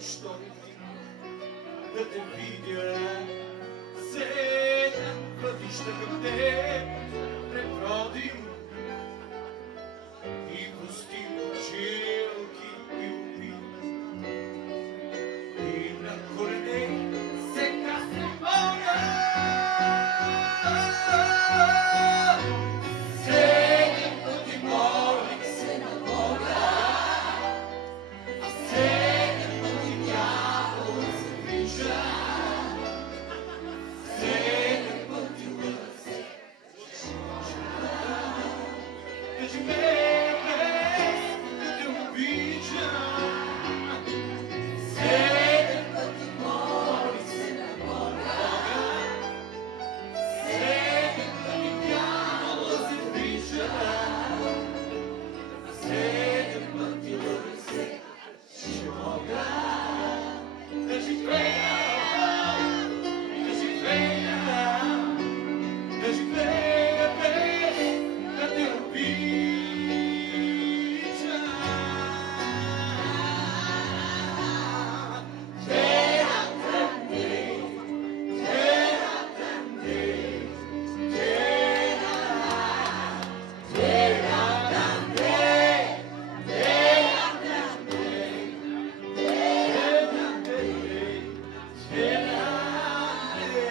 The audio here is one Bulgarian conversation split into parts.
щом да те видя. 7 пътища към теб пребродим и пустим училки и убит. И на колене сега се моля. 7 пъти молих се на Бога, а 7 пъти дявол се вижда. 7 пъти лъже да живея без да те обичам. 7 пъти молих се на Бога, 7 пъти дявола се вижда. 7 пъти лъже ще мога да живея. Да живея без да те обичам. Terra grande, terra grande, terra, terra grande, terra grande, terra grande, terra grande.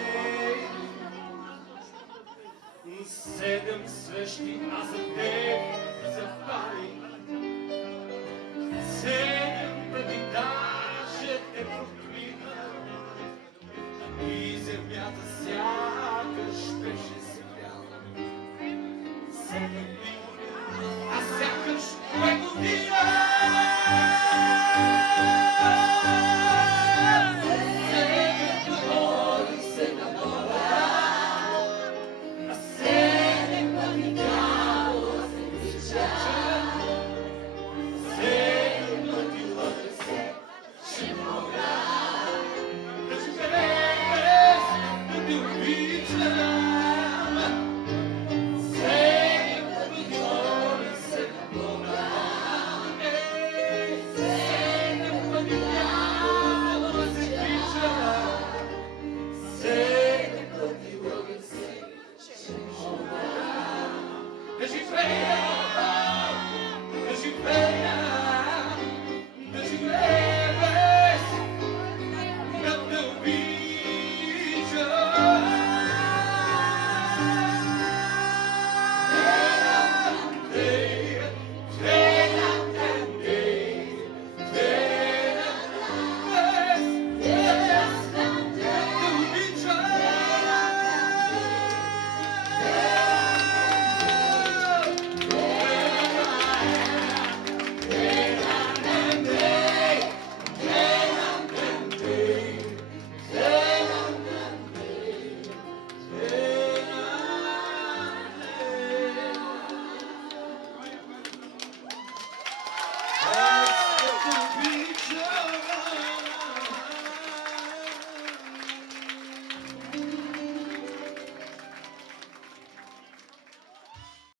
7 свещи аз за теб запалих, 7 пъти даже те проклинах и земята